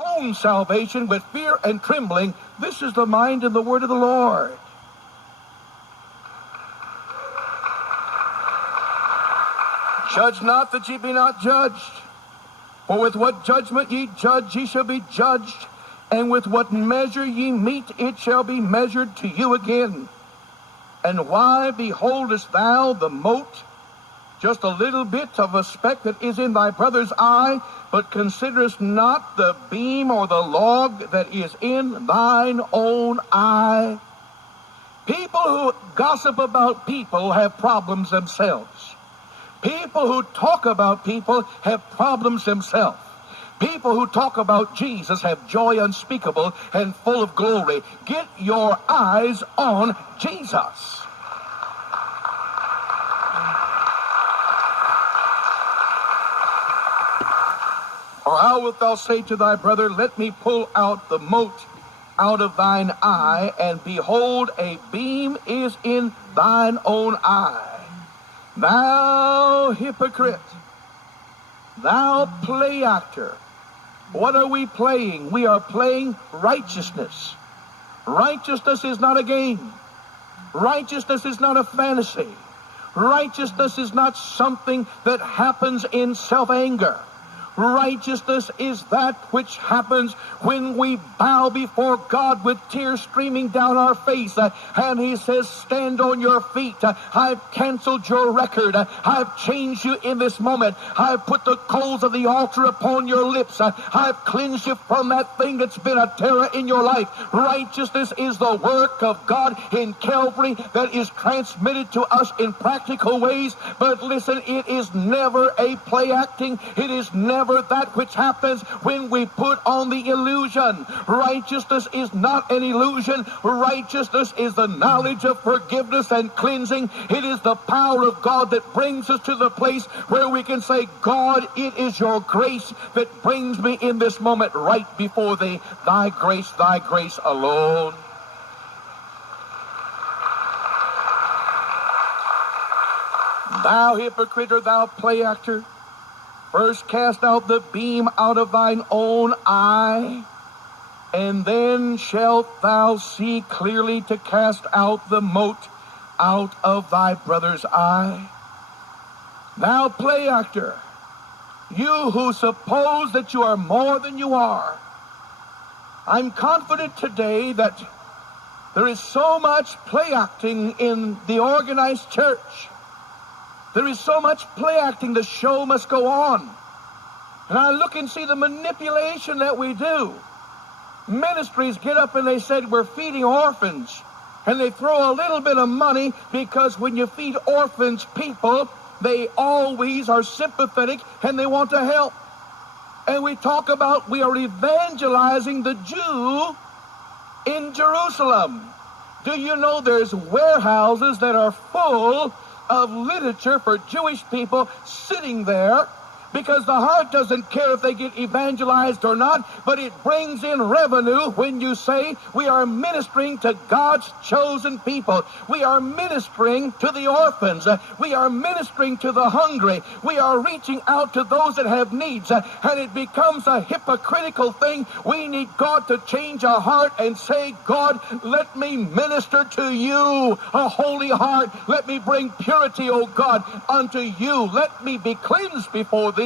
own salvation with fear and trembling. This is the mind and the word of the Lord. Judge not that ye be not judged. For with what judgment ye judge, ye shall be judged. And with what measure ye mete, it shall be measured to you again. And why beholdest thou the mote, just a little bit of a speck that is in thy brother's eye, but considerest not the beam or the log that is in thine own eye? People who gossip about people have problems themselves. People who talk about people have problems themselves. People who talk about Jesus have joy unspeakable and full of glory. Get your eyes on Jesus. Or how wilt thou say to thy brother, let me pull out the mote out of thine eye, and behold, a beam is in thine own eye? Thou hypocrite, thou play actor. What are we playing? We are playing righteousness. Righteousness is not a game. Righteousness is not a fantasy. Righteousness is not something that happens in self-anger. Righteousness is that which happens when we bow before God with tears streaming down our face, and He says, stand on your feet. I've canceled your record. I've changed you in this moment. I've put the coals of the altar upon your lips. I've cleansed you from that thing that's been a terror in your life. Righteousness is the work of God in Calvary that is transmitted to us in practical ways. But listen, it is never a play acting. It is never that which happens when we put on the illusion. Righteousness is not an illusion. Righteousness is the knowledge of forgiveness and cleansing. It is the power of God that brings us to the place where we can say, God, it is your grace that brings me in this moment right before thee. Thy grace alone. Thou hypocrite, or thou play actor, first cast out the beam out of thine own eye, and then shalt thou see clearly to cast out the mote out of thy brother's eye. Thou play actor, you who suppose that you are more than you are. I'm confident today that there is so much play acting in the organized church. There is so much play acting, the show must go on. And I look and see the manipulation that we do. Ministries get up and they said, we're feeding orphans. And they throw a little bit of money, because when you feed orphans, people, they always are sympathetic and they want to help. And we talk about we are evangelizing the Jew in Jerusalem. Do you know there's warehouses that are full of literature for Jewish people sitting there, because the heart doesn't care if they get evangelized or not, but it brings in revenue when you say we are ministering to God's chosen people. We are ministering to the orphans. We are ministering to the hungry. We are reaching out to those that have needs, and it becomes a hypocritical thing. We need God to change our heart and say, God, let me minister to you a holy heart. Let me bring purity, O God, unto you. Let me be cleansed before thee.